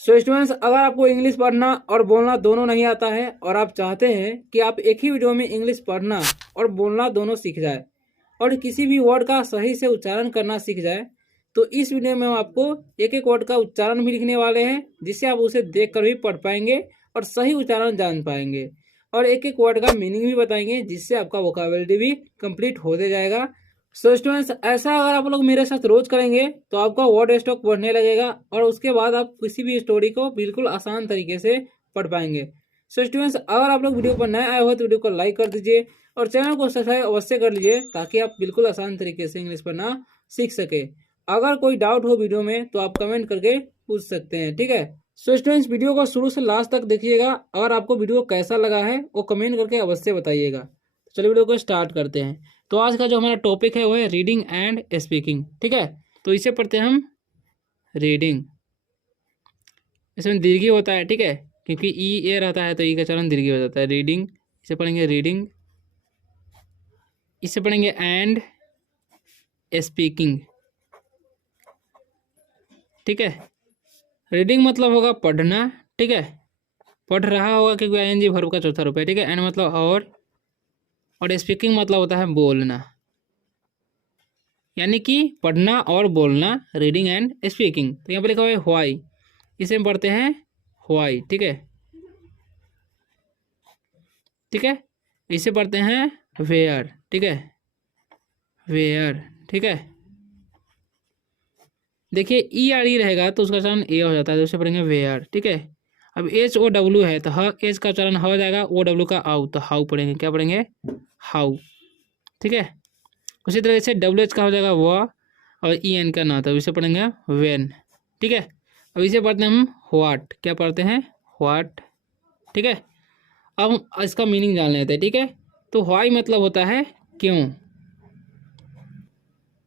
So students, अगर आपको English पढ़ना और बोलना दोनों नहीं आता है और आप चाहते हैं कि आप एक ही वीडियो में इंग्लिश पढ़ना और बोलना दोनों सीख जाए और किसी भी वर्ड का सही से उच्चारण करना सीख जाए, तो इस वीडियो में हम आपको एक एक वर्ड का उच्चारण भी लिखने वाले हैं, जिससे आप उसे देख कर भी पढ़ पाएंगे और सही उच्चारण जान पाएंगे। और एक एक वर्ड का मीनिंग भी बताएंगे, जिससे आपका वोकैबुलरी भी कंप्लीट होते जाएगा। सो स्टूडेंट्स, ऐसा अगर आप लोग मेरे साथ रोज करेंगे तो आपका वर्ड स्टॉक बढ़ने लगेगा और उसके बाद आप किसी भी स्टोरी को बिल्कुल आसान तरीके से पढ़ पाएंगे। सो स्टूडेंट्स, अगर आप लोग वीडियो पर नए आए हो तो वीडियो को लाइक कर दीजिए और चैनल को सब्सक्राइब अवश्य कर लीजिए, ताकि आप बिल्कुल आसान तरीके से इंग्लिश पढ़ना सीख सके। अगर कोई डाउट हो वीडियो में तो आप कमेंट करके पूछ सकते हैं, ठीक है। सो स्टूडेंट्स, वीडियो को शुरू से लास्ट तक देखिएगा। अगर आपको वीडियो कैसा लगा है वो कमेंट करके अवश्य बताइएगा। चलिए वीडियो को स्टार्ट करते हैं। तो आज का जो हमारा टॉपिक है वो है रीडिंग एंड स्पीकिंग, ठीक है। तो इसे पढ़ते हैं हम रीडिंग। इसमें दीर्घी होता है, ठीक है, क्योंकि ई ए रहता है तो ई का चलन दीर्घी हो जाता है। रीडिंग, इसे पढ़ेंगे रीडिंग। इसे पढ़ेंगे एंड स्पीकिंग, ठीक है। रीडिंग मतलब होगा पढ़ना, ठीक है, पढ़ रहा होगा क्योंकि आईएनजी वर्ब का चौथा रूप है, ठीक है। एंड मतलब और स्पीकिंग मतलब होता है बोलना, यानी कि पढ़ना और बोलना, रीडिंग एंड स्पीकिंग। तो यहाँ पर लिखा हुआ है व्हाई, इसे हम पढ़ते हैं व्हाई, ठीक है, ठीक है। इसे पढ़ते हैं वेयर, ठीक है, वेयर, ठीक है। देखिए ई आर ई रहेगा तो उसका चलन ए हो जाता है, तो उसे पढ़ेंगे वेयर, ठीक है। अब एच ओ डब्ल्यू है तो ह एच का चलन हो जाएगा, ओ डब्ल्यू का आउ, तो हाउ पढ़ेंगे, क्या पढ़ेंगे, हाउ, ठीक है। उसी तरह से डब्ल्यू एच का हो जाएगा वह और ई एन का ना, तो इसे पढ़ेंगे वेन, ठीक है। अब इसे पढ़ते हैं हम व्हाट, क्या पढ़ते हैं व्हाट, ठीक है। अब हम इसका मीनिंग जान लेते हैं, ठीक है। तो व्हाई मतलब होता है क्यों,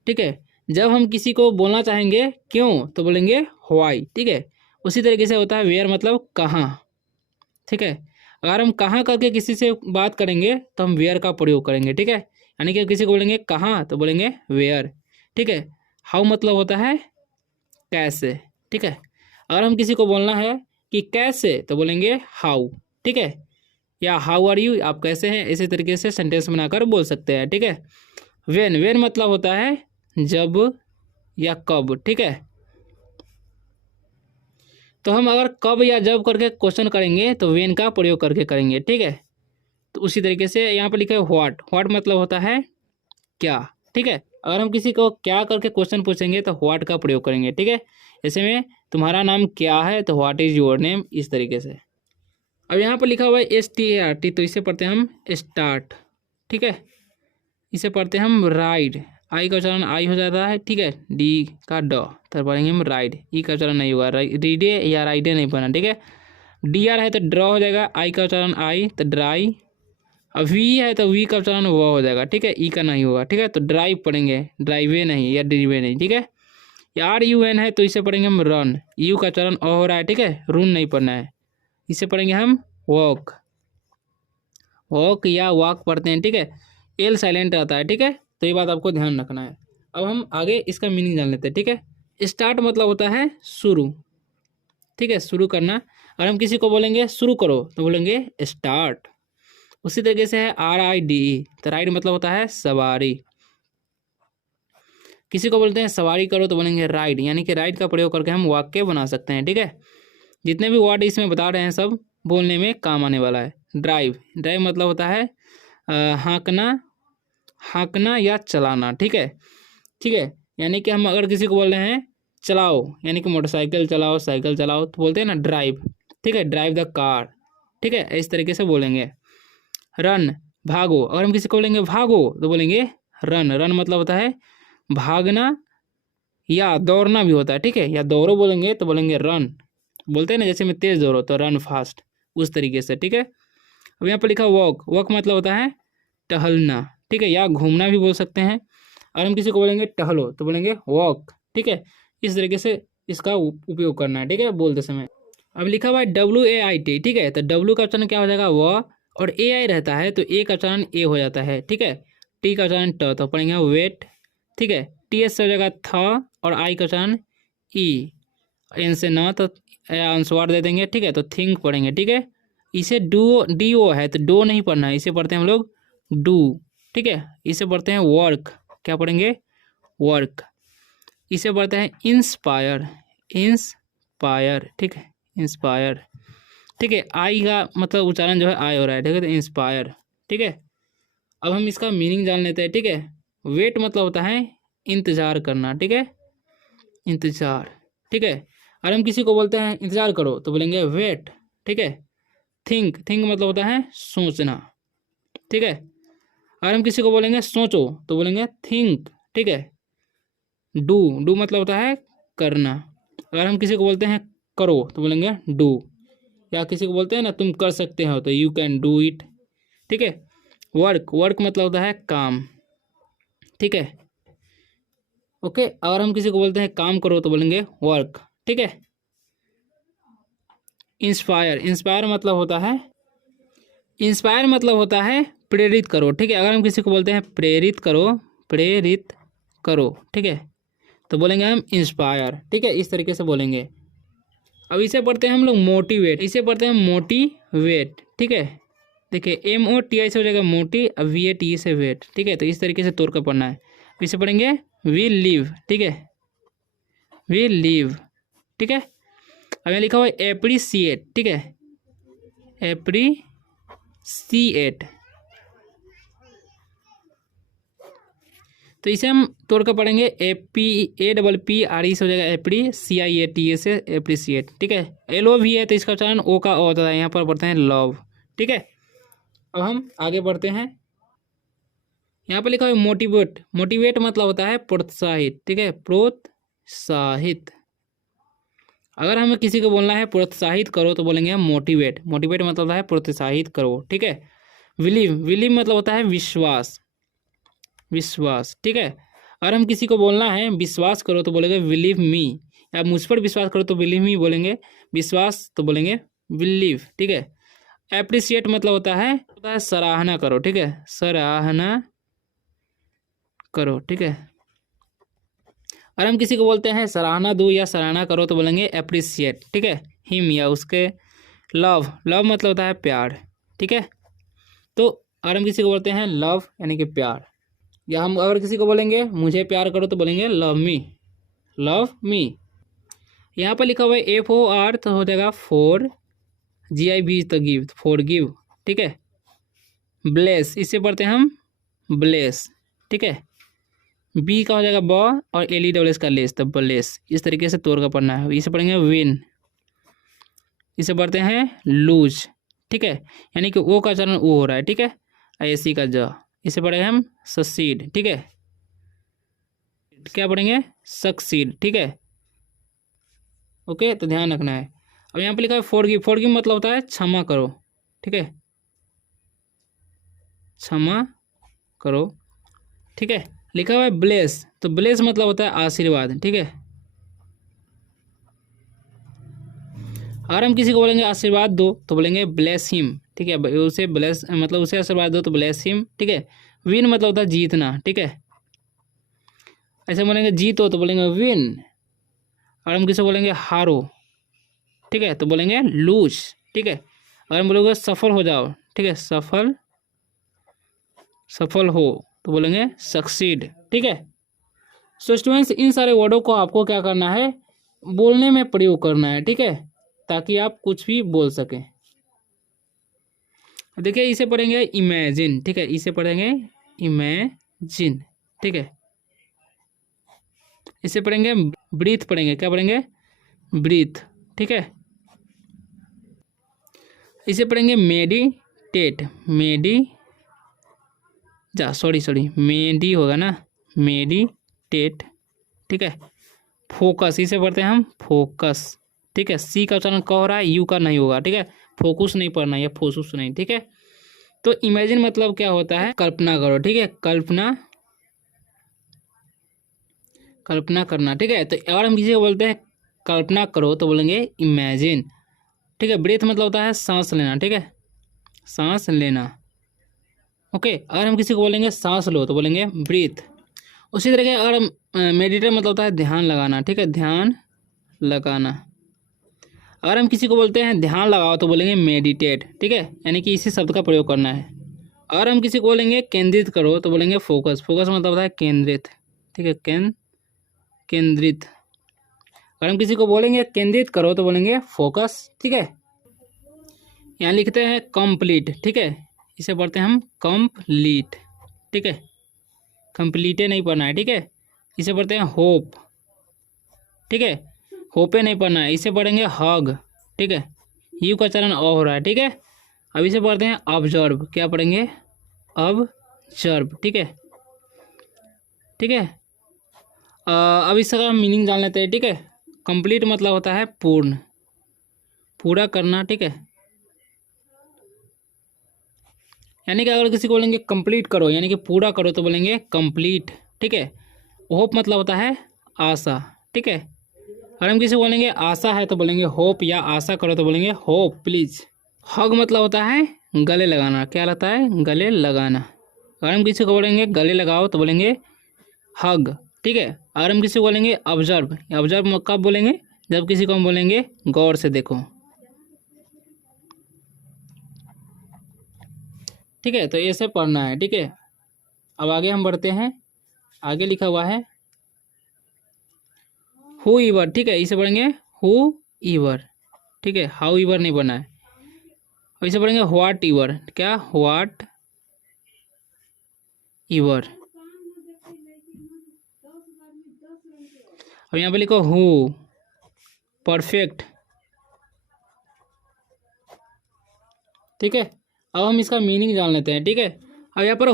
ठीक है। जब हम किसी को बोलना चाहेंगे क्यों तो बोलेंगे व्हाई, ठीक है। उसी तरीके से होता है वेयर मतलब कहाँ, ठीक है। अगर हम कहाँ करके किसी से बात करेंगे तो हम वेयर का प्रयोग करेंगे, ठीक है। यानी कि किसी को बोलेंगे कहाँ तो बोलेंगे वेयर, ठीक है। हाउ मतलब होता है कैसे, ठीक है। अगर हम किसी को बोलना है कि कैसे तो बोलेंगे हाउ, ठीक है, या हाउ आर यू, आप कैसे हैं, इसी तरीके से सेंटेंस बनाकर बोल सकते हैं, ठीक है। वेन मतलब होता है जब या कब, ठीक है। तो हम अगर कब या जब करके क्वेश्चन करेंगे तो वेन का प्रयोग करके करेंगे, ठीक है। तो उसी तरीके से यहाँ पर लिखा है व्हाट, व्हाट मतलब होता है क्या, ठीक है। अगर हम किसी को क्या करके क्वेश्चन पूछेंगे तो व्हाट का प्रयोग करेंगे, ठीक है। ऐसे में तुम्हारा नाम क्या है तो व्हाट इज योर नेम, इस तरीके से। अब यहाँ पर लिखा हुआ है START, तो इसे पढ़ते हैं हम स्टार्ट, ठीक है। इसे पढ़ते हैं हम राइड, आई का उच्चारण आई हो जाता है, ठीक है। डी का ड, तो पढ़ेंगे हम राइड, ई का उच्चारण नहीं हुआ, रीडे या राइडे नहीं पढ़ना, ठीक है। DR है तो ड्रॉ हो जाएगा, आई का उच्चारण आई तो ड्राई। अब वी है तो वी का उच्चारण वो हो जाएगा, ठीक है, ई का नहीं होगा, ठीक है। तो ड्राइव पढ़ेंगे, ड्राइवे नहीं या ड्रीवे नहीं, ठीक है। या RUN है तो इसे पढ़ेंगे हम रन, यू का उच्चारण अ हो रहा है, ठीक है, रून नहीं पढ़ना है। इसे पढ़ेंगे हम वॉक, वॉक या वॉक पढ़ते हैं, ठीक है। एल साइलेंट रहता है, ठीक है, तो ये बात आपको ध्यान रखना है। अब हम आगे इसका मीनिंग जान लेते हैं, ठीक है। स्टार्ट मतलब होता है शुरू, ठीक है, शुरू करना। अगर हम किसी को बोलेंगे शुरू करो तो बोलेंगे स्टार्ट। उसी तरीके से है RIDE, तो राइड मतलब होता है सवारी। किसी को बोलते हैं सवारी करो तो बोलेंगे राइड, यानी कि राइड का प्रयोग करके हम वाक्य बना सकते हैं, ठीक है। जितने भी वर्ड इसमें बता रहे हैं सब बोलने में काम आने वाला है। ड्राइव, ड्राइव मतलब होता है हाँकना, हाँकना या चलाना, ठीक है, ठीक है। यानी कि हम अगर किसी को बोल रहे हैं चलाओ, यानी कि मोटरसाइकिल चलाओ, साइकिल चलाओ, तो बोलते हैं ना ड्राइव, ठीक है, ड्राइव द कार, ठीक है, इस तरीके से बोलेंगे। रन, भागो, अगर हम किसी को बोलेंगे भागो तो बोलेंगे रन, रन मतलब होता है भागना या दौड़ना भी होता है, ठीक है। या दौड़ो बोलेंगे तो बोलेंगे रन, बोलते हैं ना जैसे मैं तेज दौड़ो तो रन फास्ट, उस तरीके से, ठीक है। अब यहाँ पर लिखा वॉक, वॉक मतलब होता है टहलना, ठीक है, या घूमना भी बोल सकते हैं। अगर हम किसी को बोलेंगे टहलो तो बोलेंगे वॉक, ठीक है। इस तरीके से इसका उपयोग करना है, ठीक है, बोलते समय। अब लिखा हुआ है WAIT, ठीक है, तो डब्ल्यू का उच्चारण क्या हो जाएगा व, और AI रहता है तो ए का उच्चारण ए हो जाता है, ठीक है। टी का उच्चारण ट, तो पढ़ेंगे वेट, ठीक है। TS से हो जाएगा थ, और आई का उच्चारण ई, एन से न तो या अनुस्वार दे देंगे, ठीक है। तो थिंक पढ़ेंगे, ठीक है। इसे डू डी ओ है तो डो नहीं पढ़ना है, इसे पढ़ते हैं हम लोग डू, ठीक है। इसे पढ़ते हैं वर्क, क्या पढ़ेंगे वर्क। इसे पढ़ते हैं इंस्पायर, इंस्पायर, ठीक है इंस्पायर, ठीक है। आई का मतलब उच्चारण जो है आई हो रहा है, ठीक है। तो इंस्पायर, ठीक है। अब हम इसका मीनिंग जान लेते हैं, ठीक है। वेट मतलब होता है इंतजार करना, ठीक है इंतजार, ठीक है। अगर हम किसी को बोलते हैं इंतजार करो तो बोलेंगे वेट, ठीक है। थिंक, थिंक मतलब होता है सोचना, ठीक है। अगर हम किसी को बोलेंगे सोचो तो बोलेंगे थिंक, ठीक है। डू, डू मतलब होता है करना। अगर हम किसी को बोलते हैं करो तो बोलेंगे डू, या किसी को बोलते हैं ना तुम कर सकते हो तो यू कैन डू इट, ठीक है। वर्क, वर्क मतलब होता है काम, ठीक है ओके। अगर हम किसी को बोलते हैं काम करो तो बोलेंगे वर्क, ठीक है। इंस्पायर, इंस्पायर मतलब होता है, इंस्पायर मतलब होता है प्रेरित करो, ठीक है। अगर हम किसी को बोलते हैं प्रेरित करो, प्रेरित करो, ठीक है, तो बोलेंगे हम इंस्पायर, ठीक है। इस तरीके से बोलेंगे। अब इसे पढ़ते हैं हम लोग मोटिवेट, इसे पढ़ते हैं मोटिवेट, ठीक है। देखिए MOTI से हो जाएगा मोटी, अब VAT से वेट, ठीक है। तो इस तरीके से तोड़ कर पढ़ना है। इसे पढ़ेंगे वी लिव, ठीक है वी लिव, ठीक है। अब यहाँ लिखा हुआ है एप्रिसिएट, ठीक है एप्रिसिएट, तो इसे हम तोड़ कर पढ़ेंगे APPRE से हो जाएगा एप्रिसिएट से एप्रिसिएट, ठीक है। LOV है तो इसका उच्चारण ओ का ओ होता है, यहाँ पर पढ़ते हैं लव, ठीक है। अब हम आगे बढ़ते हैं। यहाँ पर लिखा हुआ है मोटिवेट, मोटिवेट मतलब होता है प्रोत्साहित, ठीक है प्रोत्साहित। अगर हमें किसी को बोलना है प्रोत्साहित करो तो बोलेंगे हम मोटिवेट, मोटिवेट मतलब होता है प्रोत्साहित करो, ठीक है। बिलीव, बिलीव मतलब होता है विश्वास, विश्वास, ठीक है। अगर हम किसी को बोलना है विश्वास करो तो बोलेंगे बिलीव मी, या मुझ पर विश्वास करो तो बिलीव मी बोलेंगे, विश्वास तो बोलेंगे बिलीव, ठीक है। एप्रिसिएट मतलब होता है सराहना करो, ठीक है सराहना करो, ठीक है। अगर हम किसी को बोलते हैं सराहना दो या सराहना करो तो बोलेंगे एप्रिसिएट, ठीक है हिम, या उसके लव, लव मतलब होता है प्यार, ठीक है। तो अगर हम किसी को बोलते हैं लव यानी कि प्यार, या हम अगर किसी को बोलेंगे मुझे प्यार करो तो बोलेंगे लव मी, लव मी। यहाँ पर लिखा हुआ है FOR तो हो जाएगा फॉर, GIV तो गिव, फॉर गिव, ठीक है। ब्लेस, इससे पढ़ते हैं हम ब्लेस, ठीक है। बी का हो जाएगा ब और LESS का लेस तो ब्लेस, इस तरीके से तोड़ कर पढ़ना है। इसे पढ़ेंगे विन, इसे पढ़ते हैं लूज, ठीक है, यानी कि ओ का चरण ओ हो रहा है, ठीक है। AC का ज, इसे पढ़ेंगे हम सक्सीड, ठीक है। क्या पढ़ेंगे सक्सीड, ठीक है ओके। तो ध्यान रखना है। अब यहाँ पे लिखा है फॉरगिव, फॉरगिव मतलब होता है क्षमा करो, ठीक है क्षमा करो, ठीक है। लिखा हुआ है ब्लेस, तो ब्लेस मतलब होता है आशीर्वाद, ठीक है। अगर हम किसी को बोलेंगे आशीर्वाद दो तो बोलेंगे ब्लेस हिम, ठीक है। उसे ब्लेस मतलब उसे आशीर्वाद दो तो ब्लेस हिम, ठीक है। विन मतलब होता है जीतना, ठीक है। ऐसे बोलेंगे जीतो तो बोलेंगे विन। और हम किसी को बोलेंगे हारो, ठीक है, तो बोलेंगे लूज, ठीक है। अगर हम बोलेंगे सफल हो जाओ, ठीक है सफल, सफल हो तो बोलेंगे सक्सीड, ठीक है। सो स्टूडेंट्स इन सारे वर्डों को आपको क्या करना है बोलने में प्रयोग करना है, ठीक है, ताकि आप कुछ भी बोल सकें। देखिए इसे पढ़ेंगे इमेजिन, ठीक है, इसे पढ़ेंगे इमेजिन, ठीक है। इसे पढ़ेंगे ब्रीथ, पढ़ेंगे क्या पढ़ेंगे ब्रीथ, ठीक है। इसे पढ़ेंगे मेडिटेट, मेडी होगा ना मेडिटेट, ठीक है। फोकस, इसे पढ़ते हैं हम फोकस, ठीक है। सी का उच्चारण क हो रहा है, यू का नहीं होगा, ठीक है। फोकस नहीं पढ़ना या फोकस नहीं, ठीक है। तो इमेजिन मतलब क्या होता है कल्पना करो, ठीक है कल्पना, कल्पना करना, ठीक है। तो अगर हम किसी को बोलते हैं कल्पना करो तो बोलेंगे इमेजिन, ठीक है। ब्रीथ मतलब होता है सांस लेना, ठीक है सांस लेना ओके। अगर हम किसी को बोलेंगे सांस लो तो बोलेंगे ब्रीथ। उसी तरह के अगर हम मेडिटेट मतलब होता है ध्यान लगाना, ठीक है ध्यान लगाना। अगर हम किसी को बोलते हैं ध्यान लगाओ तो बोलेंगे मेडिटेट, ठीक है, यानी कि इसी शब्द का प्रयोग करना है। अगर हम किसी को बोलेंगे केंद्रित करो तो बोलेंगे फोकस, फोकस मतलब होता है केंद्रित, ठीक है, केंद्रित। अगर हम किसी को बोलेंगे केंद्रित करो तो बोलेंगे फोकस, ठीक है। यहाँ लिखते हैं कंप्लीट, ठीक है, इसे पढ़ते हैं हम कंप्लीट, ठीक है, कंप्लीटे नहीं पढ़ना है, ठीक है। इसे पढ़ते हैं होप, ठीक है, होपे नहीं पढ़ना है, इसे पढ़ेंगे हग, ठीक है, यू का चलन अ हो रहा है, ठीक है। अब इसे पढ़ते हैं ऑब्जर्व, क्या पढ़ेंगे ऑब्जर्व, ठीक है, ठीक है। अब इसका मीनिंग जान लेते हैं, ठीक है। कंप्लीट मतलब होता है पूर्ण, पूरा करना, ठीक है, यानी कि अगर किसी को बोलेंगे कंप्लीट करो यानी कि पूरा करो तो बोलेंगे कंप्लीट, ठीक है। होप मतलब होता है आशा, ठीक है। अगर हम किसी को बोलेंगे आशा है तो बोलेंगे होप, या आशा करो तो बोलेंगे होप प्लीज। हग मतलब होता है गले लगाना, क्या लगता है गले लगाना। अगर हम किसी को बोलेंगे गले लगाओ तो बोलेंगे हग, ठीक है। अगर हम किसी को बोलेंगे ऑब्जर्व, ऑब्जर्व कब बोलेंगे, जब किसी को हम बोलेंगे गौर से देखो, ठीक है। तो ऐसे पढ़ना है, ठीक है। अब आगे हम बढ़ते हैं, आगे लिखा हुआ है हु ईवर, ठीक है, इसे पढ़ेंगे हु ईवर, ठीक है, हाउ ईवर नहीं पढ़ना है। अब इसे पढ़ेंगे व्हाट ईवर, क्या व्हाट ईवर। अब यहाँ पे लिखो हु परफेक्ट, ठीक है। अब हम इसका मीनिंग जान लेते हैं, ठीक है। अब यहाँ पर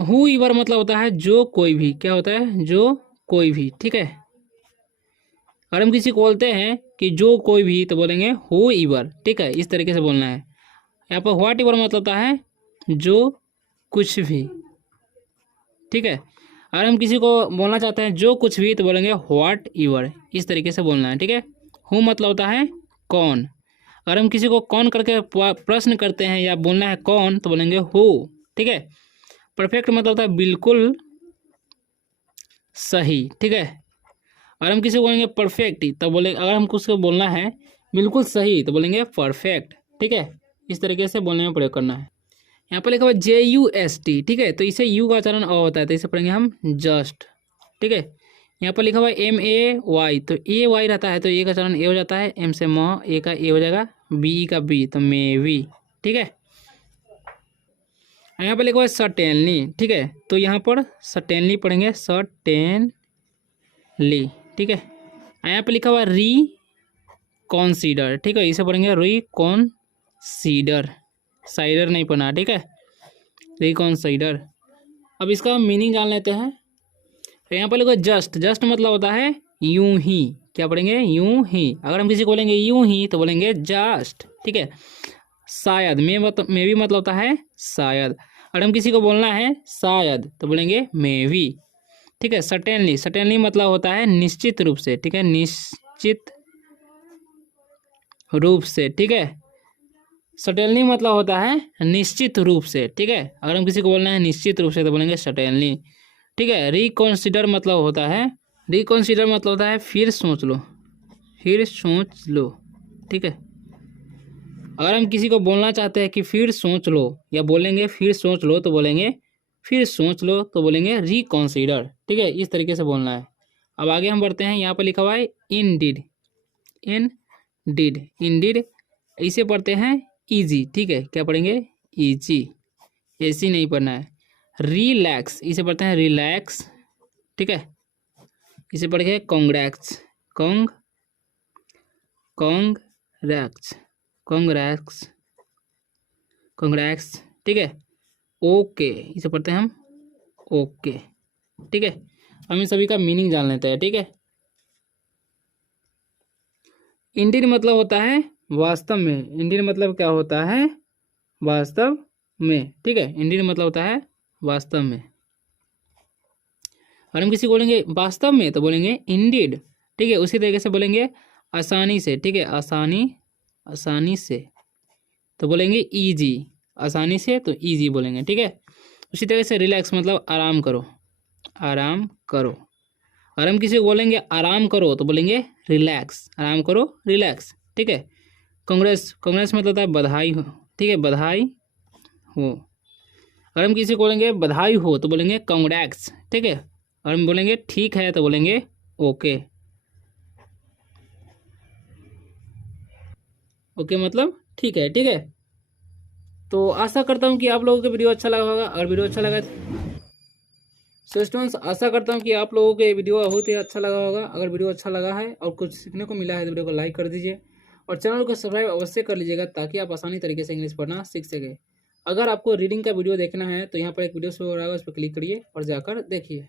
हु ईवर मतलब होता है जो कोई भी, क्या होता है जो कोई भी, ठीक है। अगर हम किसी को बोलते हैं कि जो कोई भी तो बोलेंगे हु ईवर, ठीक है, इस तरीके से बोलना है। यहाँ पर व्हाट ईवर मतलब होता है जो कुछ भी, ठीक है। अगर हम किसी को बोलना चाहते हैं जो कुछ भी तो बोलेंगे व्हाट ईवर, इस तरीके से बोलना है, ठीक है। हु मतलब होता है कौन। अगर हम किसी को कौन करके प्रश्न करते हैं या बोलना है कौन तो बोलेंगे हु, ठीक है। परफेक्ट मतलब होता है बिल्कुल सही, ठीक है। अगर हम किसी को बोलेंगे परफेक्ट तो बोले, अगर हमको उसको बोलना है बिल्कुल सही तो बोलेंगे परफेक्ट, ठीक है। इस तरीके से बोलने में प्रयोग करना है। यहाँ पर लिखा हुआ JUST, ठीक है, तो इसे यू का उच्चारण अ होता है तो इसे पढ़ेंगे हम जस्ट, ठीक है। यहाँ पर लिखा हुआ MAY, तो AY रहता है तो ए का उच्चारण ए हो जाता है, एम से म, ए का ए हो जाएगा, बी का बी तो मे वी, ठीक है। यहाँ पर लिखा हुआ है सर्टेनली, ठीक है, तो यहाँ पर सर्टेनली पढ़ेंगे सर्टेनली, ठीक है। यहाँ पर लिखा हुआ री कॉन्सीडर, ठीक है, इसे पढ़ेंगे री कॉन्सीडर, साइडर नहीं पढ़ना, ठीक है, री कॉन्सीडर। अब इसका मीनिंग जान लेते हैं। तो यहाँ पर लिखो जस्ट, जस्ट मतलब होता है यूं ही, क्या पढ़ेंगे यूं ही। अगर हम किसी को बोलेंगे यूं ही तो बोलेंगे जस्ट, ठीक है। शायद मे भी मतलब होता है शायद। अगर हम किसी को बोलना है शायद तो बोलेंगे मे बी, ठीक है। सर्टेनली, सर्टेनली मतलब होता है निश्चित रूप से, ठीक है, निश्चित रूप से, ठीक है। सर्टेनली मतलब होता है निश्चित रूप से, ठीक है। अगर हम किसी को बोलना है निश्चित रूप से तो बोलेंगे सर्टेनली, ठीक है। रिकॉन्सिडर मतलब होता है, रिकॉन्सिडर मतलब होता है फिर सोच लो, फिर सोच लो, ठीक है। अगर हम किसी को बोलना चाहते हैं कि फिर सोच लो या बोलेंगे फिर सोच लो तो बोलेंगे फिर सोच लो तो बोलेंगे रिकॉन्सिडर, ठीक है, इस तरीके से बोलना है। अब आगे हम बढ़ते हैं, यहाँ पर लिखा हुआ है इनडिड, इनडिड इसे पढ़ते हैं ईजी, ठीक है, क्या पढ़ेंगे ईजी, ऐसी नहीं पढ़ना है। रिलैक्स इसे पढ़ते हैं रिलैक्स, ठीक है, इसे पढ़ेंगे कॉन्ग्रैक्स, कॉन्ग्रैक्स, कॉन्ग्रैक्स, कॉन्ग्रैक्स, ठीक है। ओके इसे पढ़ते हैं हम ओके, ठीक है। हम इन सभी का मीनिंग जान लेते हैं, ठीक है। इंडियन मतलब होता है वास्तव में, इंडियन मतलब क्या होता है वास्तव में, ठीक है, इंडियन मतलब होता है वास्तव में। और हम किसी को बोलेंगे वास्तव में तो बोलेंगे इंडीड, ठीक है। उसी तरीके से बोलेंगे आसानी से, ठीक है, आसानी से तो बोलेंगे ईजी, आसानी से तो ईजी बोलेंगे, ठीक है। उसी तरह से रिलैक्स मतलब आराम करो, आराम करो। और हम किसी को बोलेंगे आराम करो तो बोलेंगे रिलैक्स, आराम करो रिलैक्स, ठीक है। कांग्रेस, कांग्रेस मतलब होता है बधाई हो, ठीक है, बधाई हो। अगर हम किसी को बोलेंगे बधाई हो तो बोलेंगे कांग्रेट्स, ठीक है। और हम बोलेंगे ठीक है तो बोलेंगे ओके। ओके मतलब ठीक है, ठीक है। तो आशा करता हूँ कि आप लोगों को वीडियो अच्छा लगा होगा। अगर वीडियो अच्छा लगा सो स्टूडेंट्स, आशा करता हूँ कि आप लोगों को ये वीडियो बहुत ही अच्छा लगा होगा। अगर वीडियो अच्छा लगा है और कुछ सीखने को मिला है तो वीडियो को लाइक कर दीजिए और चैनल को सब्सक्राइब अवश्य कर लीजिएगा ताकि आप आसानी तरीके से इंग्लिश पढ़ना सीख सकें। अगर आपको रीडिंग का वीडियो देखना है तो यहाँ पर एक वीडियो शो हो रहा है, उस पर क्लिक करिए और जाकर देखिए।